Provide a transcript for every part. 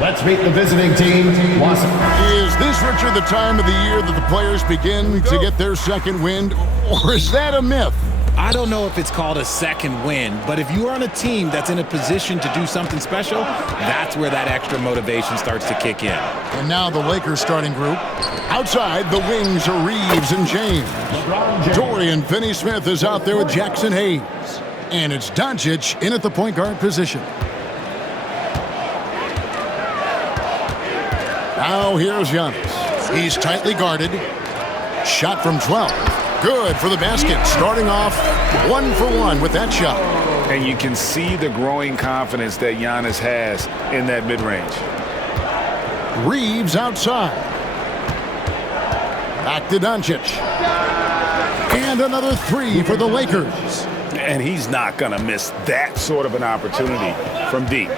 Let's meet the visiting team, Los. Is this, Richard, the time of the year that the players begin to get their second wind, or is that a myth? I don't know if it's called a second win, but if you are on a team that's in a position to do something special, that's where that extra motivation starts to kick in. And now the Lakers starting group. Outside, the wings are Reeves and James. Dorian Finney-Smith is out there with Jackson Hayes. And it's Doncic in at the point guard position. Now here's Giannis. He's tightly guarded. Shot from 12. Good for the basket. Starting off 1 for 1 with that shot. And you can see the growing confidence that Giannis has in that mid-range. Reeves outside. Back to Doncic. And another 3 for the Lakers. And he's not going to miss that sort of an opportunity from deep.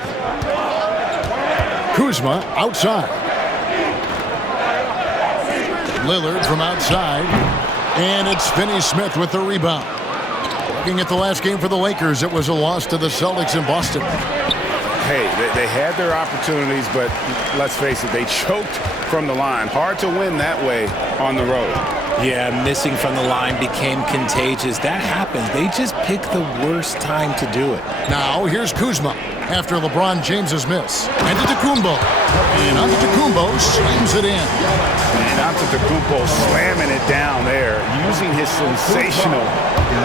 Kuzma outside. Lillard from outside. And it's Finney-Smith with the rebound. Looking at the last game for the Lakers, it was a loss to the Celtics in Boston. Hey, they had their opportunities, but let's face it, they choked from the line. Hard to win that way on the road. Yeah, missing from the line became contagious. That happens. They just pick the worst time to do it. Now, here's Kuzma after LeBron James's miss. Antetokounmpo. And Antetokounmpo slams it in. And Antetokounmpo slamming it down there, using his sensational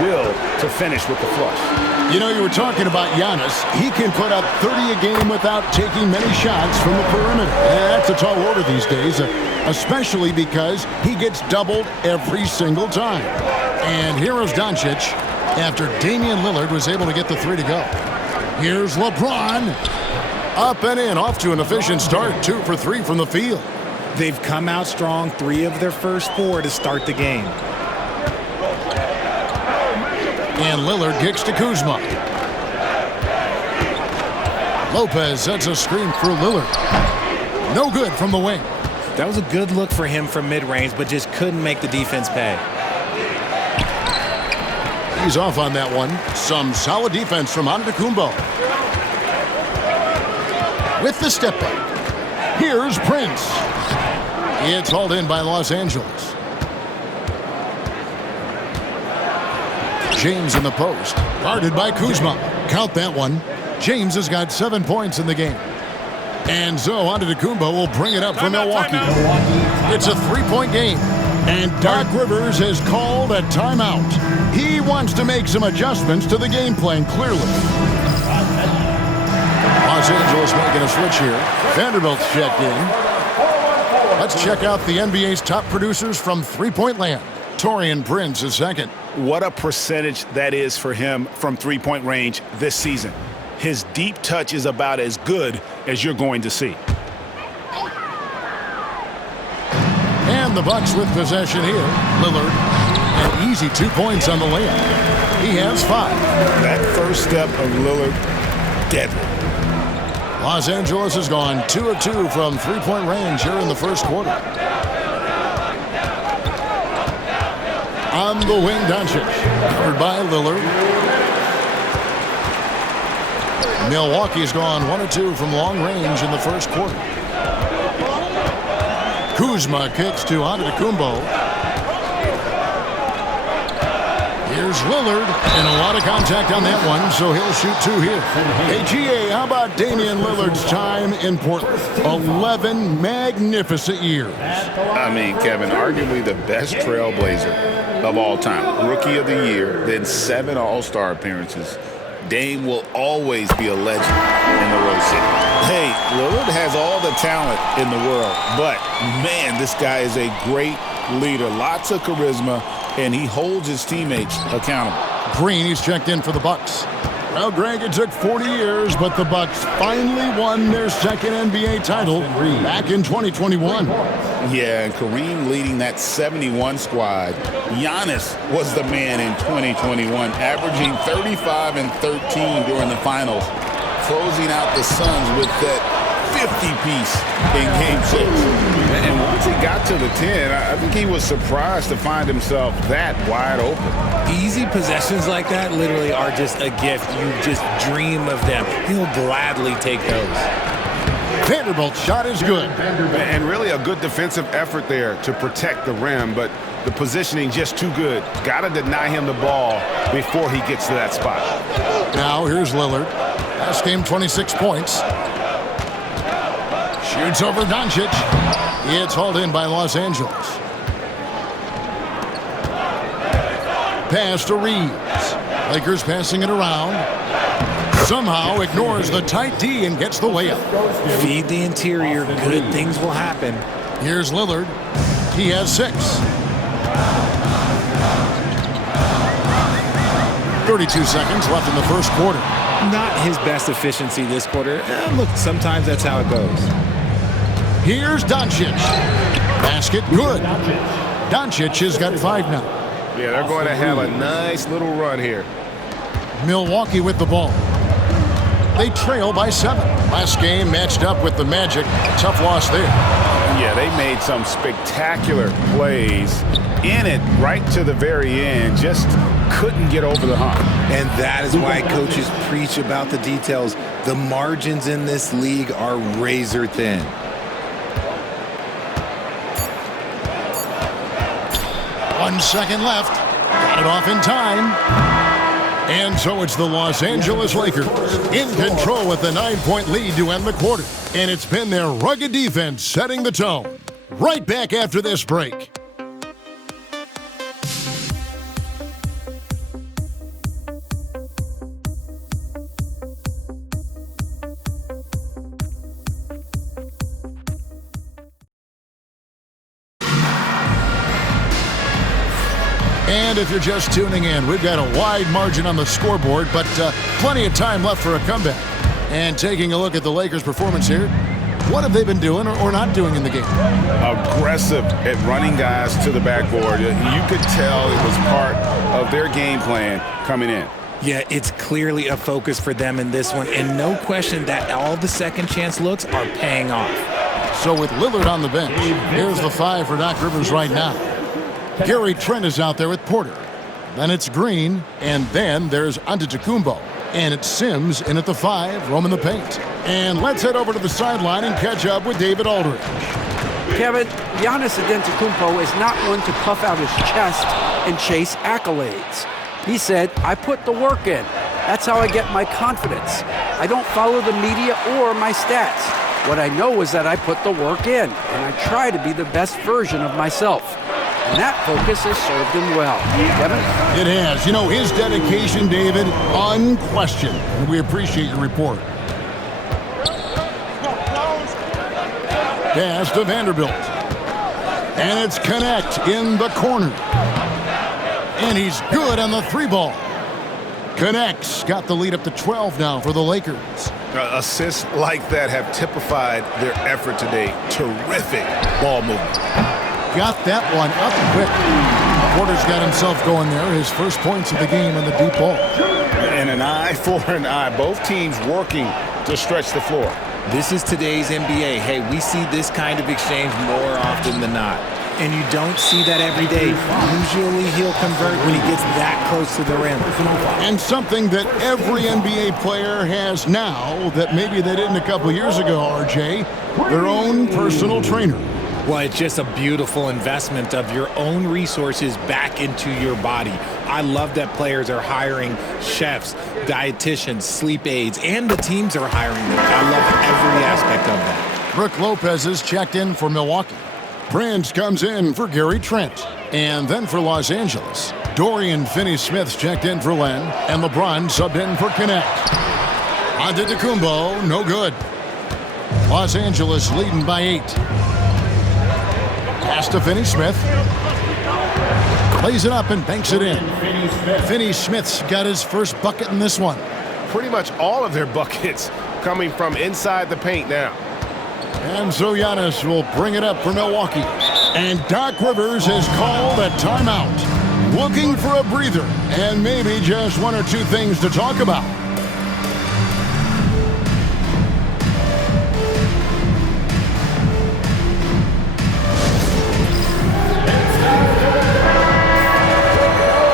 will to finish with the flush. You know, you were talking about Giannis. He can put up 30 a game without taking many shots from the perimeter. That's a tall order these days, especially because he gets doubled every single time. And here is Doncic after Damian Lillard was able to get the 3 to go. Here's LeBron. Up and in, off to an efficient start. 2 for 3 from the field. They've come out strong, 3 of their first 4 to start the game. And Lillard kicks to Kuzma. Lopez sets a screen for Lillard. No good from the wing. That was a good look for him from mid-range, but just couldn't make the defense pay. He's off on that one. Some solid defense from Antetokounmpo. With the step back. Here's Prince. It's hauled in by Los Angeles. James in the post. Guarded by Kuzma. Count that one. James has got 7 points in the game. And so Antetokounmpo will bring it up for Milwaukee. It's a 3-point game. And Doc Rivers has called a timeout. He wants to make some adjustments to the game plan, clearly. Los Angeles making a switch here. Vanderbilt's checked in. Let's check out the NBA's top producers from three-point land. Taurean Prince is second. What a percentage that is for him from three-point range this season. His deep touch is about as good as you're going to see. And the Bucks with possession here. Lillard, an easy 2 points on the layup. He has 5. That first step of Lillard, deadly. Los Angeles has gone 2 of 2 from three-point range here in the first quarter. On the wing, Doncic, covered by Lillard. Milwaukee's gone 1 of 2 from long range in the first quarter. Kuzma kicks to Antetokounmpo. Here's Lillard, and a lot of contact on that one, so he'll shoot 2 here. Hey, GA, how about Damian Lillard's time in Portland? 11 magnificent years. I mean, Kevin, arguably the best trailblazer of all time. Rookie of the year, then 7 All-Star appearances. Dame will always be a legend in the Rose City. Hey, Lillard has all the talent in the world, but, man, this guy is a great leader. Lots of charisma, and he holds his teammates accountable. Green, he's checked in for the Bucks. Well, Greg, it took 40 years, but the Bucks finally won their second NBA title back in 2021. Yeah, and Kareem leading that 71 squad. Giannis was the man in 2021, averaging 35 and 13 during the finals, closing out the Suns with that 50-piece in Game 6. And once he got to the 10, I think he was surprised to find himself that wide open. Easy possessions like that literally are just a gift. You just dream of them. He'll gladly take those. Vanderbilt's shot is good. And really a good defensive effort there to protect the rim, but the positioning just too good. Got to deny him the ball before he gets to that spot. Now here's Lillard. Last game, 26 points. Shoots over Doncic. It's hauled in by Los Angeles. Pass to Reeves. Lakers passing it around. Somehow ignores the tight D and gets the layup. Feed the interior. Good things will happen. Here's Lillard. He has 6. 32 seconds left in the first quarter. Not his best efficiency this quarter. Look, sometimes that's how it goes. Here's Doncic. Basket good. Doncic has got 5 now. Yeah, they're going to have a nice little run here. Milwaukee with the ball. They trail by 7. Last game matched up with the Magic. A tough loss there. Yeah, they made some spectacular plays in it right to the very end. Just couldn't get over the hump. And that is why coaches preach about the details. The margins in this league are razor thin. One second left. Got it off in time. And so it's the Los Angeles Lakers in control with a 9-point lead to end the quarter. And it's been their rugged defense setting the tone. Right back after this break. And if you're just tuning in, we've got a wide margin on the scoreboard, but plenty of time left for a comeback. And taking a look at the Lakers' performance here, what have they been doing or not doing in the game? Aggressive at running guys to the backboard. You could tell it was part of their game plan coming in. Yeah, it's clearly a focus for them in this one, and no question that all the second chance looks are paying off. So with Lillard on the bench, here's the 5 for Doc Rivers right now. Gary Trent is out there with Porter. Then it's Green, and then there's Antetokounmpo. And it's Sims in at the 5, roaming the paint. And let's head over to the sideline and catch up with David Aldridge. Kevin, Giannis Antetokounmpo is not one to puff out his chest and chase accolades. He said, I put the work in. That's how I get my confidence. I don't follow the media or my stats. What I know is that I put the work in, and I try to be the best version of myself. And that focus has served him well. Kevin? It has. You know, his dedication, David, unquestioned. And we appreciate your report. Pass to Vanderbilt. And it's Connect in the corner. And he's good on the 3 ball. Connect's got the lead up to 12 now for the Lakers. Assists like that have typified their effort today. Terrific ball movement. Got that one up quick. Porter's got himself going there. His first points of the game in the deep ball. And an eye for an eye. Both teams working to stretch the floor. This is today's NBA. Hey, we see this kind of exchange more often than not. And you don't see that every day. Usually he'll convert when he gets that close to the rim. And something that every NBA player has now that maybe they didn't a couple years ago, RJ, their own personal trainer. Well, it's just a beautiful investment of your own resources back into your body. I love that players are hiring chefs, dietitians, sleep aides, and the teams are hiring them. I love every aspect of that. Brook Lopez is checked in for Milwaukee. Prince comes in for Gary Trent. And then for Los Angeles, Dorian Finney-Smith's checked in for Len, and LeBron subbed in for Connect. Antetokounmpo, no good. Los Angeles leading by 8. Pass to Finney-Smith. Plays it up and banks it in. Finney-Smith's got his first bucket in this one. Pretty much all of their buckets coming from inside the paint now. And so Giannis will bring it up for Milwaukee. And Doc Rivers has called a timeout. Looking for a breather and maybe just 1 or 2 things to talk about.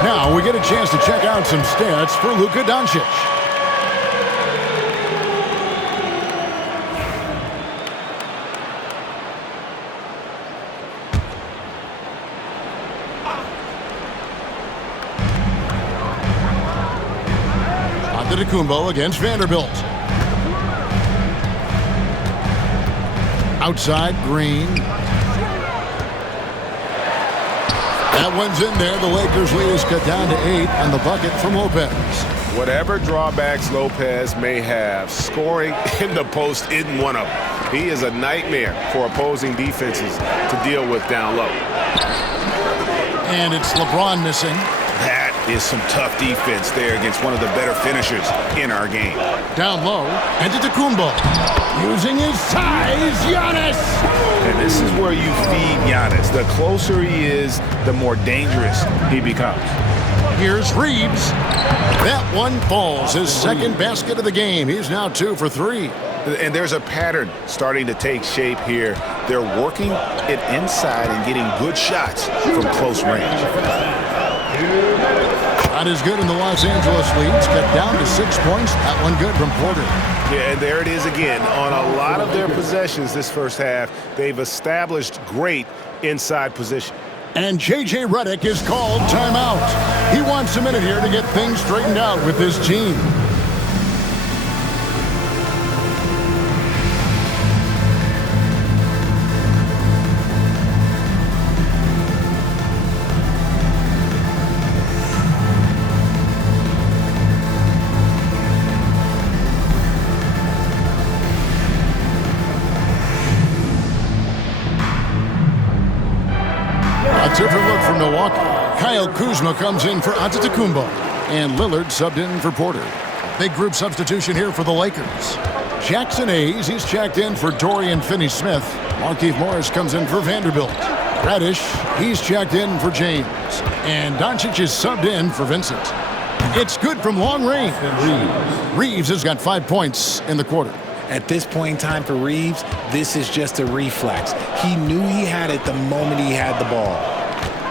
Now we get a chance to check out some stats for Luka Doncic. Antetokounmpo against Vanderbilt. Outside, Green. That one's in there. The Lakers lead is cut down to 8, and the bucket from Lopez. Whatever drawbacks Lopez may have, scoring in the post isn't one of them. He is a nightmare for opposing defenses to deal with down low. And it's LeBron missing. That is some tough defense there against one of the better finishers in our game. Down low, Antetokounmpo. Using his size, Giannis. And this is where you feed Giannis. The closer he is, the more dangerous he becomes. Here's Reeves. That one falls. His second basket of the game. He's now 2 for 3. And there's a pattern starting to take shape here. They're working it inside and getting good shots from close range. Shot is good in the Los Angeles leads. Cut down to 6 points. That one good from Porter. Yeah, and there it is again. On a lot of their possessions this first half, they've established great inside position. And J.J. Redick is called timeout. He wants a minute here to get things straightened out with his team. Different look from Milwaukee. Kyle Kuzma comes in for Antetokounmpo. And Lillard subbed in for Porter. Big group substitution here for the Lakers. Jackson Hayes, he's checked in for Dorian Finney-Smith. Markieff Morris comes in for Vanderbilt. Reddish, he's checked in for James. And Doncic is subbed in for Vincent. It's good from long range. Reeves has got 5 points in the quarter. At this point in time for Reeves, this is just a reflex. He knew he had it the moment he had the ball.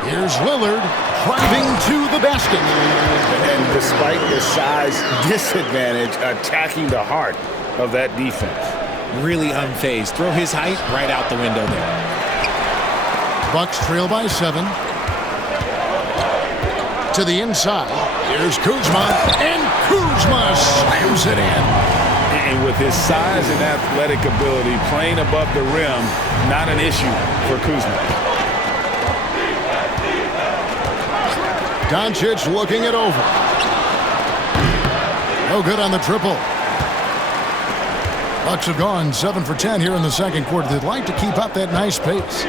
Here's Lillard driving to the basket. And despite the size disadvantage, attacking the heart of that defense. Really unfazed. Throw his height right out the window there. Bucks trail by 7. To the inside. Here's Kuzma. And Kuzma slams it in. And with his size and athletic ability, playing above the rim, not an issue for Kuzma. Doncic looking it over. No good on the triple. Bucks have gone 7 for 10 here in the second quarter. They'd like to keep up that nice pace.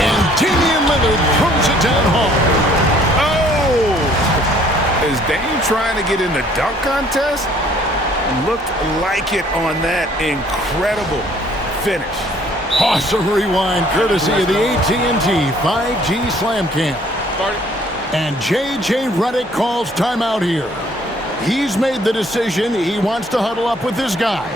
And Damian Lillard throws it down hard. Oh! Is Dame trying to get in the dunk contest? Looked like it on that incredible finish. Awesome rewind courtesy of the AT&T 5G Slam Cam. And J.J. Redick calls timeout here. He's made the decision. He wants to huddle up with his guys.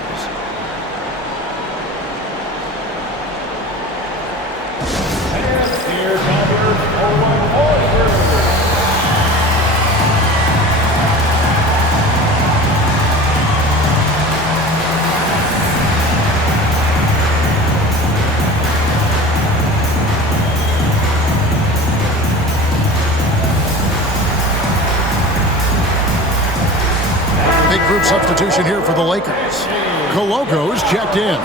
Group substitution here for the Lakers. Coloco's checked in.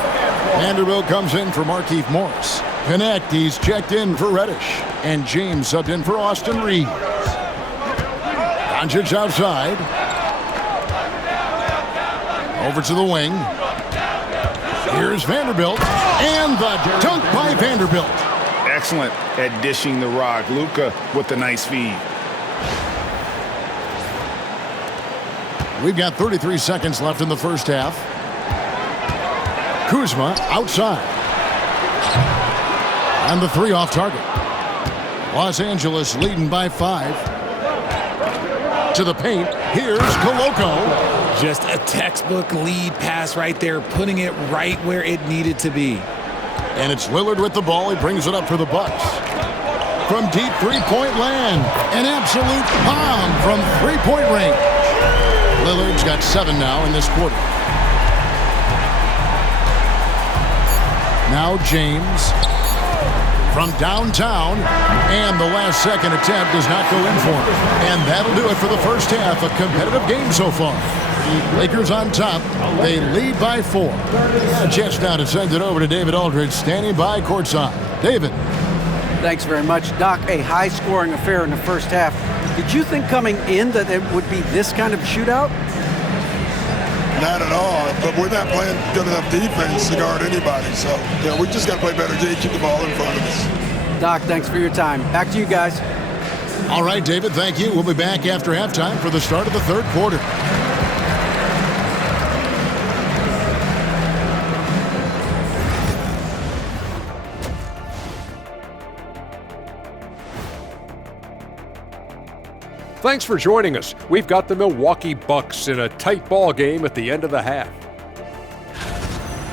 Vanderbilt comes in for Markieff Morris. Connect, he's checked in for Reddish. And James subbed in for Austin Reeves. Doncic outside. Over to the wing. Here's Vanderbilt. And the dunk by Vanderbilt. Excellent at dishing the rock. Luka with the nice feed. We've got 33 seconds left in the first half. Kuzma outside. And the 3 off target. Los Angeles leading by 5. To the paint. Here's Coloco. Just a textbook lead pass right there, putting it right where it needed to be. And it's Lillard with the ball. He brings it up for the Bucks. From deep three-point land. An absolute bomb from three-point range. Lillard's got 7 now in this quarter. Now James. from downtown, and the last-second attempt does not go in for him. And that'll do it for the first half. A competitive game so far. Lakers on top. They lead by 4. A chance now to send it over to David Aldridge, standing by courtside. David. Thanks very much, Doc. A high-scoring affair in the first half. Did you think coming in that it would be this kind of shootout? Not at all, but we're not playing good enough defense to guard anybody. So, we just got to play better, Jay, keep the ball in front of us. Doc, thanks for your time. Back to you guys. All right, David, thank you. We'll be back after halftime for the start of the third quarter. Thanks for joining us. We've got the Milwaukee Bucks in a tight ball game at the end of the half.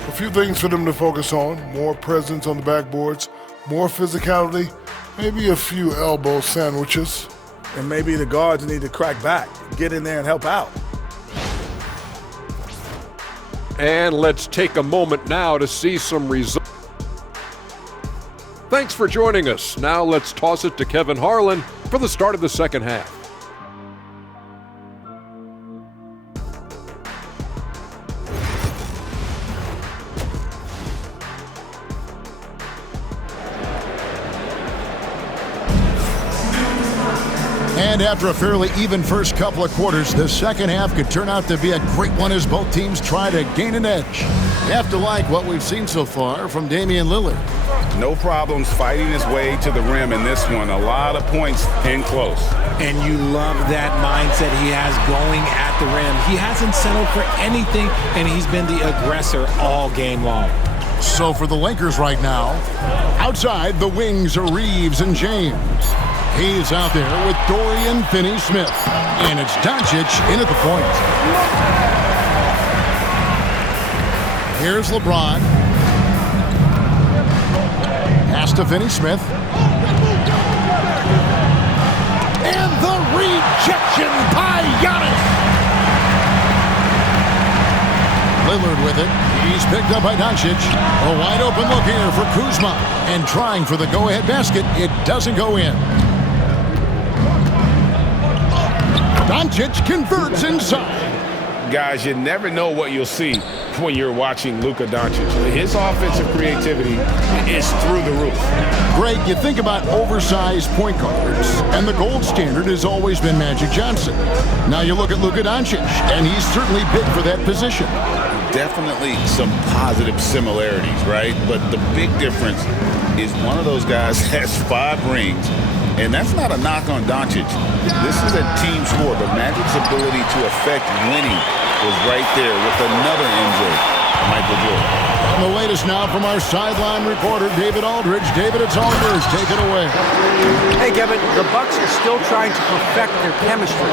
A few things for them to focus on. More presence on the backboards, more physicality, maybe a few elbow sandwiches. And maybe the guards need to crack back, get in there and help out. And let's take a moment now to see some results. Thanks for joining us. Now let's toss it to Kevin Harlan for the start of the second half. And after a fairly even first couple of quarters, the second half could turn out to be a great one as both teams try to gain an edge. You have to like what we've seen so far from Damian Lillard. No problems fighting his way to the rim in this one. A lot of points in close. And you love that mindset he has going at the rim. He hasn't settled for anything, and he's been the aggressor all game long. So for the Lakers right now, outside the wings are Reeves and James. He's out there with Dorian Finney-Smith. And it's Doncic in at the point. Here's LeBron. Pass to Finney-Smith. And the rejection by Giannis. Lillard with it. He's picked up by Doncic. A wide open look here for Kuzma. And trying for the go-ahead basket. It doesn't go in. Doncic converts inside. Guys, you never know what you'll see when you're watching Luka Doncic. His offensive creativity is through the roof. Greg, you think about oversized point guards, and the gold standard has always been Magic Johnson. Now you look at Luka Doncic, and he's certainly big for that position. Definitely some positive similarities, right? But the big difference is one of those guys has 5 rings. And that's not a knock on Doncic. This is a team sport, but Magic's ability to affect winning was right there with another MJ, Michael Jordan. And the latest now from our sideline reporter, David Aldridge. David, it's all yours. Take it away. Hey, Kevin, the Bucks are still trying to perfect their chemistry.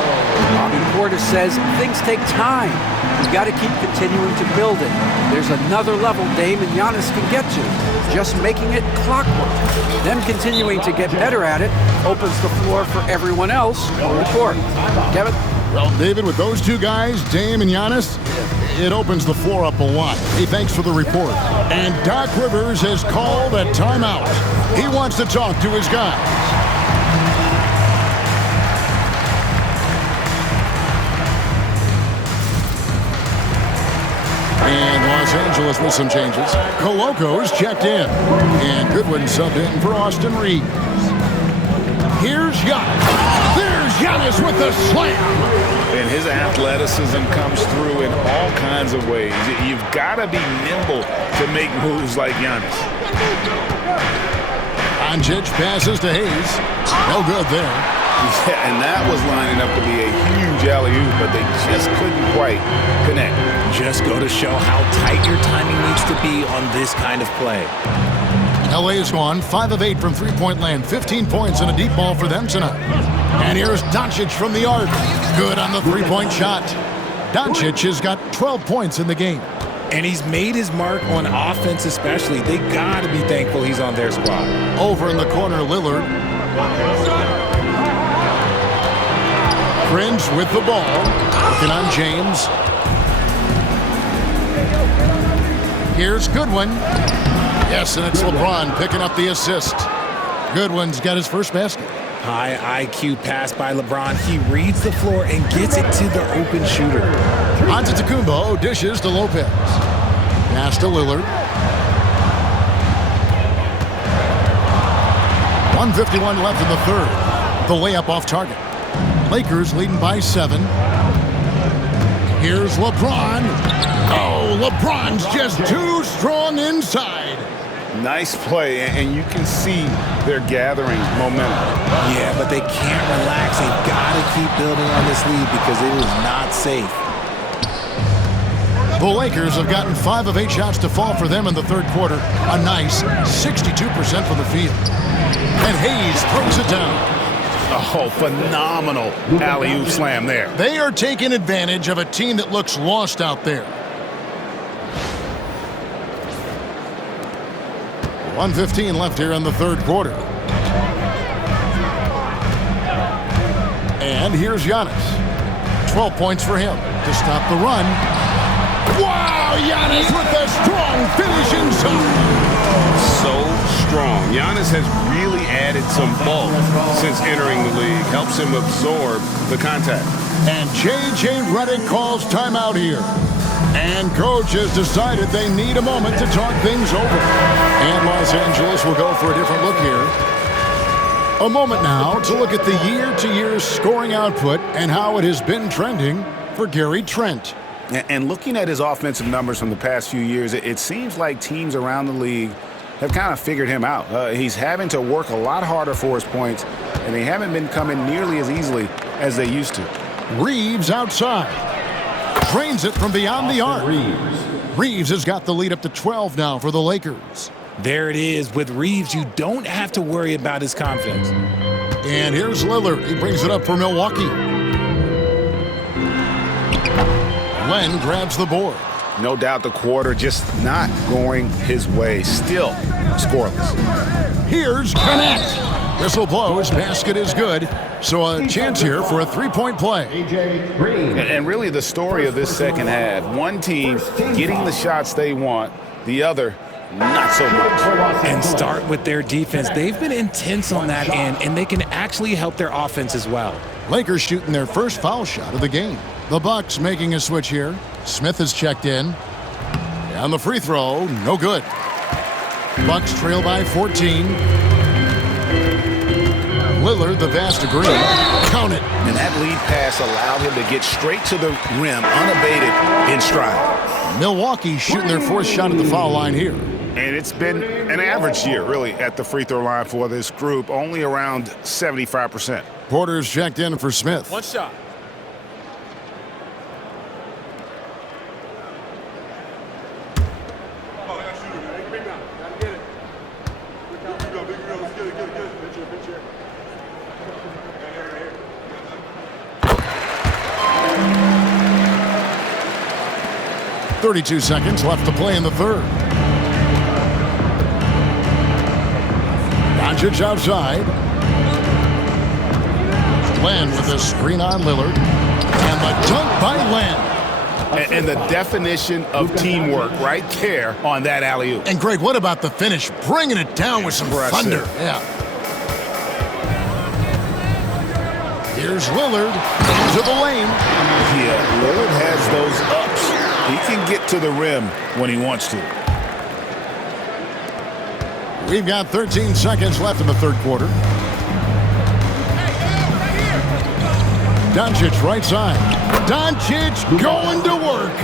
Bobby Portis says things take time. You've got to keep continuing to build it. There's another level Dame and Giannis can get to, just making it clockwork. Them continuing to get better at it opens the floor for everyone else on the court. Kevin? Well, David, with those two guys, Dame and Giannis, it opens the floor up a lot. Hey, thanks for the report. And Doc Rivers has called a timeout. He wants to talk to his guys. And Los Angeles with some changes. Coloco's checked in. And Goodwin subbed in for Austin Reeves. Here's Giannis. There's Giannis with the slam. And his athleticism comes through in all kinds of ways. You've got to be nimble to make moves like Giannis. Doncic passes to Hayes. No good there. Yeah, and that was lining up to be a huge alley-oop, but they just couldn't quite connect. Just go to show how tight your timing needs to be on this kind of play. LA has gone 5 of 8 from three-point land. 15 points and a deep ball for them tonight. And here's Doncic from the arc. Good on the three-point shot. Doncic has got 12 points in the game. And he's made his mark on offense especially. They got to be thankful he's on their squad. Over in the corner, Lillard. Fringe with the ball. Working on James. Here's Goodwin. Yes, and it's LeBron picking up the assist. Goodwin's got his first basket. High IQ pass by LeBron. He reads the floor and gets it to the open shooter. Antetokounmpo dishes to Lopez. Pass to Lillard. 1:51 left in the third. The layup off target. Lakers leading by 7. Here's LeBron. Oh, LeBron's just too strong inside. Nice play, and you can see they're gathering momentum. Yeah, but they can't relax. They've got to keep building on this lead because it is not safe. The Lakers have gotten 5 of 8 shots to fall for them in the third quarter. A nice 62% from the field. And Hayes throws it down. Oh, phenomenal alley-oop slam there. They are taking advantage of a team that looks lost out there. 1:15 left here in the third quarter. And here's Giannis. 12 points for him to stop the run. Wow, Giannis with a strong finish inside. So strong. Giannis has really added some bulk since entering the league. Helps him absorb the contact. And J.J. Redick calls timeout here. And coach has decided they need a moment to talk things over. And Los Angeles will go for a different look here. A moment now to look at the year-to-year scoring output and how it has been trending for Gary Trent. And looking at his offensive numbers from the past few years, it seems like teams around the league have kind of figured him out. He's having to work a lot harder for his points, and they haven't been coming nearly as easily as they used to. Reeves outside. Drains it from beyond the arc. Reeves has got the lead up to 12 now for the Lakers. There it is. With Reeves, you don't have to worry about his confidence. And here's Lillard. He brings it up for Milwaukee. Len grabs the board. No doubt the quarter just not going his way. Still scoreless. Here's Connect. Whistle blows. Basket is good. So a chance here for a three-point play. And really the story of this second half, one team getting the shots they want, the other not so much. And start with their defense. They've been intense on that end, and they can actually help their offense as well. Lakers shooting their first foul shot of the game. The Bucks making a switch here. Smith has checked in. And the free throw, no good. Bucks trail by 14. Lillard, the pass to Green. Count it. And that lead pass allowed him to get straight to the rim, unabated, in stride. Milwaukee shooting their fourth shot at the foul line here. And it's been an average year, really, at the free throw line for this group, only around 75%. Porter's checked in for Smith. One shot. .32 seconds left to play in the third. Doncic outside. Len with a screen on Lillard. And the dunk by Len. And the definition of teamwork right there on that alley-oop. And Greg, what about the finish? Bringing it down with some thunder. Yeah. Here's Lillard into the lane. Yeah, Lillard has those ups. He can get to the rim when he wants to. We've got 13 seconds left in the third quarter. Doncic right side. Doncic going to work.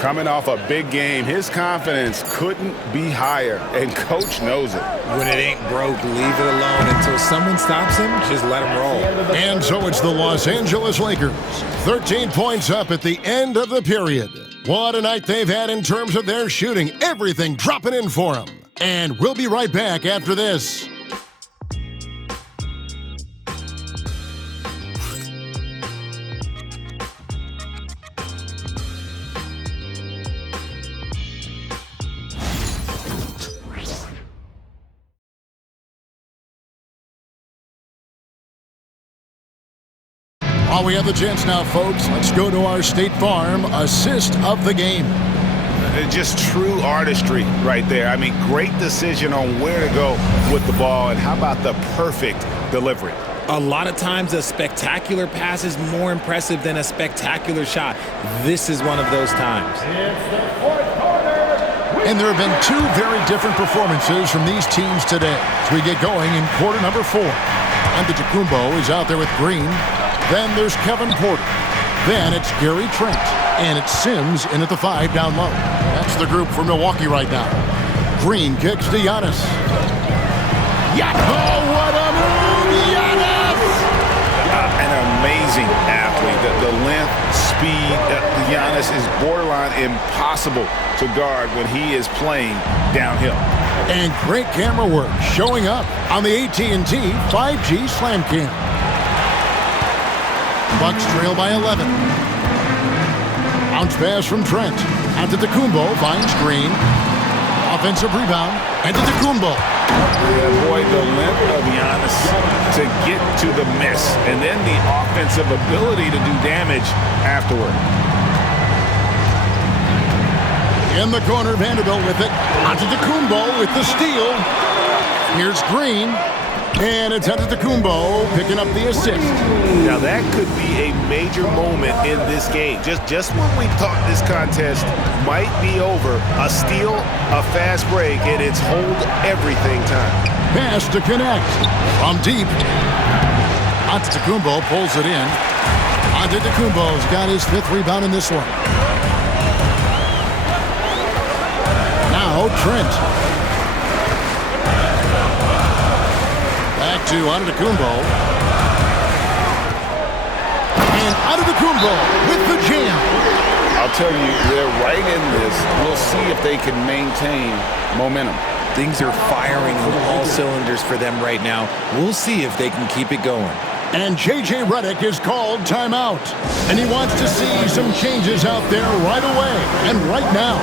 Coming off a big game, his confidence couldn't be higher, and coach knows it. When it ain't broke, leave it alone until someone stops him. Just let him roll. And so it's the Los Angeles Lakers. 13 points up at the end of the period. What a night they've had in terms of their shooting. Everything dropping in for them. And we'll be right back after this. While we have the chance now, folks, let's go to our State Farm assist of the game. Just true artistry right there. I mean, great decision on where to go with the ball, and how about the perfect delivery? A lot of times a spectacular pass is more impressive than a spectacular shot. This is one of those times. And there have been two very different performances from these teams today as we get going in quarter number 4. Antetokounmpo is out there with Green. Then there's Kevin Porter. Then it's Gary Trent. And it's Sims in at the 5 down low. That's the group for Milwaukee right now. Green kicks to Giannis. Oh, what a move, Giannis! An amazing athlete. The length, speed, Giannis is borderline impossible to guard when he is playing downhill. And great camera work showing up on the AT&T 5G Slam Cam. Bucks trail by 11. Bounce pass from Trent. Antetokounmpo finds Green. Offensive rebound. Antetokounmpo. Yeah, boy, the length of Giannis to get to the miss, and then the offensive ability to do damage afterward. In the corner, Vanderbilt with it. Antetokounmpo with the steal. Here's Green. And it's Antetokounmpo picking up the assist. Now that could be a major moment in this game. Just when we thought this contest might be over, a steal, a fast break, and it's hold everything time. Pass to connect. From deep. Antetokounmpo pulls it in. Antetokounmpo's got his 5th rebound in this one. Now Trent. Back to Antetokounmpo. And Antetokounmpo with the jam. I'll tell you, they're right in this. We'll see if they can maintain momentum. Things are firing on all cylinders for them right now. We'll see if they can keep it going. And J.J. Redick is called timeout. And he wants to see some changes out there right away and right now.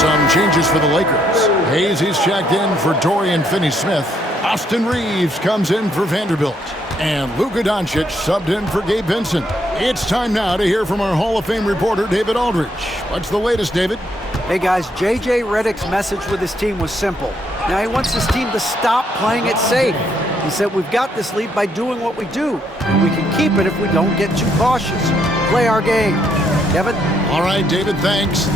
Some changes for the Lakers. Hayes is checked in for Dorian Finney-Smith. Austin Reeves comes in for Vanderbilt. And Luka Doncic subbed in for Gabe Vincent. It's time now to hear from our Hall of Fame reporter, David Aldridge. What's the latest, David? Hey guys, J.J. Redick's message with his team was simple. Now he wants his team to stop playing it safe. He said, we've got this lead by doing what we do, and we can keep it if we don't get too cautious. Play our game. Kevin? All right, David, thanks.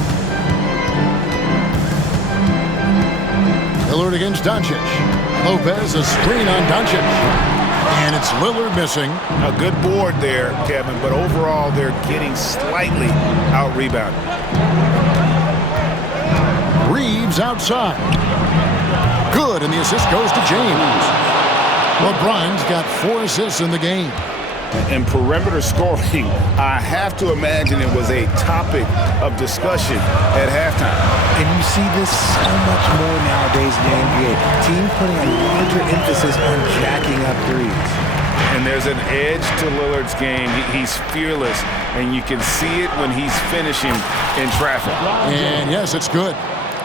Lillard against Doncic. Lopez, a screen on Doncic. And it's Lillard missing. A good board there, Kevin, but overall they're getting slightly out-rebounded. Reeves outside. Good, and the assist goes to James. LeBron's got 4 assists in the game. And perimeter scoring, I have to imagine it was a topic of discussion at halftime. And you see this so much more nowadays in the NBA. Teams putting a larger emphasis on jacking up threes. And there's an edge to Lillard's game. He's fearless, and you can see it when he's finishing in traffic. And yes, it's good.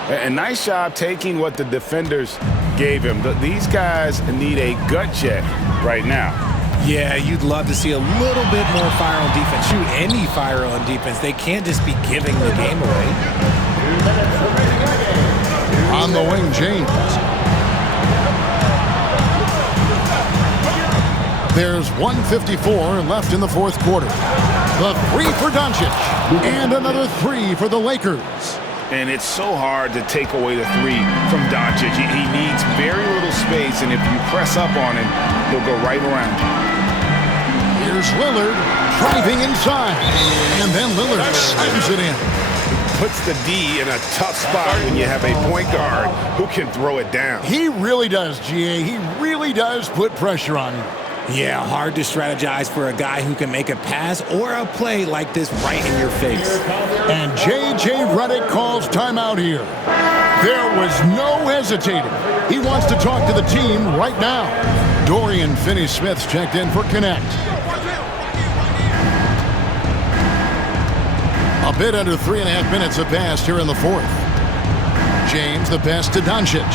A nice job taking what the defenders gave him. These guys need a gut check right now. Yeah, you'd love to see a little bit more fire on defense. Shoot, any fire on defense. They can't just be giving the game away. On the wing, James. There's 1:54 left in the 4th quarter. The 3 for Doncic. And another 3 for the Lakers. And it's so hard to take away the 3 from Doncic. He needs very little space, and if you press up on him, he'll go right around you. Here's Lillard driving inside. And then Lillard slams it in. Puts the D in a tough spot when you have a point guard who can throw it down. He really does, GA. He really does put pressure on you. Yeah, hard to strategize for a guy who can make a pass or a play like this right in your face. And J.J. Redick calls timeout here. There was no hesitating. He wants to talk to the team right now. Dorian Finney-Smith's checked in for Connect. A bit under 3.5 minutes have passed here in the 4th. James, the pass to Doncic.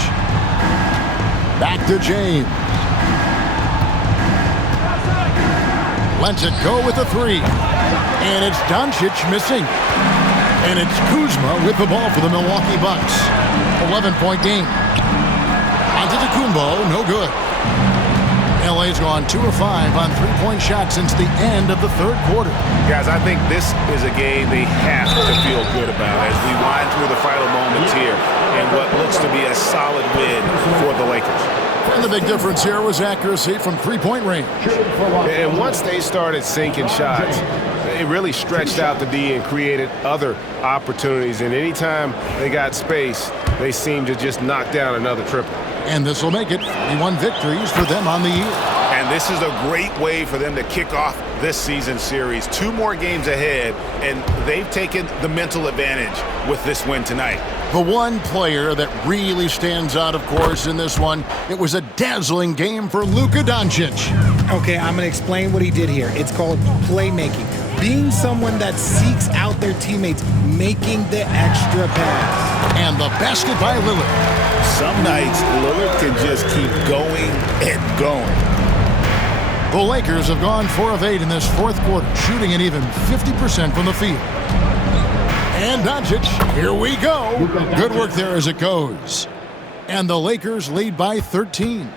Back to James. Lets it go with a three. And it's Doncic missing. And it's Kuzma with the ball for the Milwaukee Bucks. 11-point game. Antetokounmpo, no good. LA's gone 2 of 5 on three-point shots since the end of the third quarter. Guys, I think this is a game they have to feel good about as we wind through the final moments here and what looks to be a solid win for the Lakers. And the big difference here was accuracy from three-point range. And once they started sinking shots, it really stretched out the D and created other opportunities. And anytime they got space, they seemed to just knock down another triple. And this will make it 31 victories for them on the year. And this is a great way for them to kick off this season series. 2 more games ahead, and they've taken the mental advantage with this win tonight. The one player that really stands out, of course, in this one, it was a dazzling game for Luka Doncic. Okay, I'm going to explain what he did here. It's called playmaking. Being someone that seeks out their teammates, making the extra pass. And the basket by Lillard. Some nights, Lillard can just keep going and going. The Lakers have gone 4 of 8 in this fourth quarter, shooting an even 50% from the field. And Doncic, here we go. Good work there as it goes. And the Lakers lead by 13.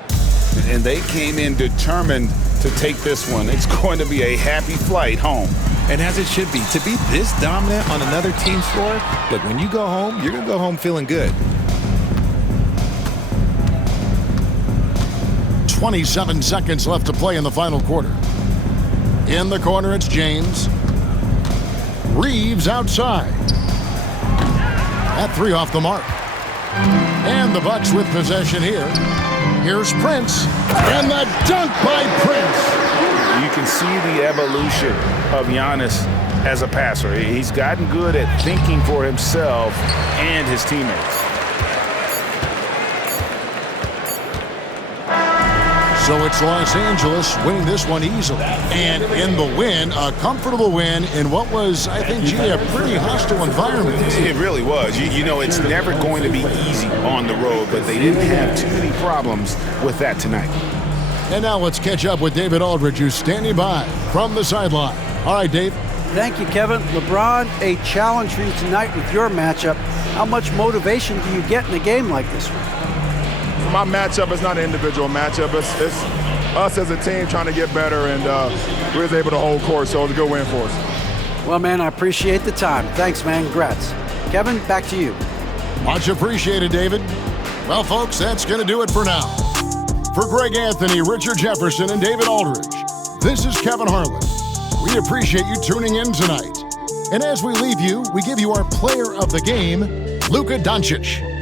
And they came in determined to take this one. It's going to be a happy flight home. And as it should be, to be this dominant on another team's floor, look, when you go home, you're going to go home feeling good. 27 seconds left to play in the final quarter. In the corner, it's James. Reeves outside. That three off the mark. And the Bucks with possession here. Here's Prince. And the dunk by Prince. You can see the evolution of Giannis as a passer. He's gotten good at thinking for himself and his teammates. So it's Los Angeles winning this one easily. And in the win, a comfortable win in what was, I think, a pretty hostile environment. It really was. You know, it's never going to be easy on the road, but they didn't have too many problems with that tonight. And now let's catch up with David Aldridge, who's standing by from the sideline. All right, Dave. Thank you, Kevin. LeBron, a challenge for you tonight with your matchup. How much motivation do you get in a game like this one? My matchup is not an individual matchup. It's us as a team trying to get better, and we was able to hold court, so it was a good win for us. Well, man, I appreciate the time. Thanks, man. Congrats. Kevin, back to you. Much appreciated, David. Well, folks, that's going to do it for now. For Greg Anthony, Richard Jefferson, and David Aldridge, this is Kevin Harlan. We appreciate you tuning in tonight. And as we leave you, we give you our player of the game, Luka Doncic.